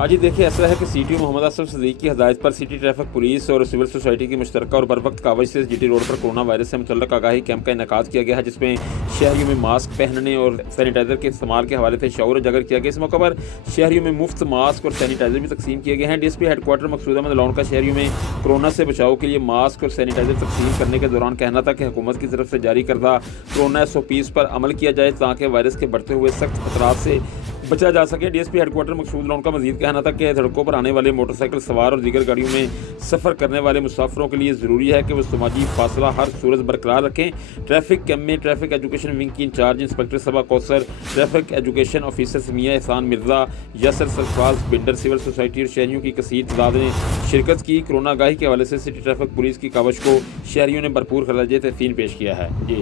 آج ہی دیکھیں ایسا ہے کہ سی ٹی او محمد اسد صدیق کی ہدایت پر سٹی ٹریفک پولیس اور سول سوسائٹی کی مشترکہ اور بروقت کاوش سے جی ٹی روڈ پر کورونا وائرس سے متعلق آگاہی کیمپ کا انعقاد کیا گیا ہے، جس میں شہریوں میں ماسک پہننے اور سینیٹائزر کے استعمال کے حوالے سے شعور اجاگر کیا گیا۔ اس موقع پر شہریوں میں مفت ماسک اور سینیٹائزر بھی تقسیم کیے گئے ہیں۔ D S P headquarter Maqsood Ahmad Lone کا شہریوں میں کورونا سے بچاؤ کے لیے ماسک اور سینیٹائزر تقسیم کرنے کے دوران کہنا تھا کہ حکومت کی طرف سے جاری کردہ کورونا SOPs پر عمل کیا جائے تاکہ وائرس کے بڑھتے ہوئے سخت خطرات سے بچا جا سکے۔ D S P headquarter Maqsood Lone کا مزید کہنا تھا کہ سڑکوں پر آنے والے موٹر سائیکل سوار اور دیگر گاڑیوں میں سفر کرنے والے مسافروں کے لیے ضروری ہے کہ وہ سماجی فاصلہ ہر صورت برقرار رکھیں۔ ٹریفک کیمپ میں ٹریفک ایجوکیشن ونگ کی انچارج انسپکٹر صبا کوثر، ٹریفک ایجوکیشن آفیسر سمیہ احسان مرزا، یاسر سرفراز بنڈر، سول سوسائٹی اور شہریوں کی کثیر تعداد نے شرکت کی۔ کورونا آگاہی کے حوالے سے سٹی ٹریفک پولیس کی کاوش کو شہریوں نے بھرپور خراج تحسین پیش کیا ہے۔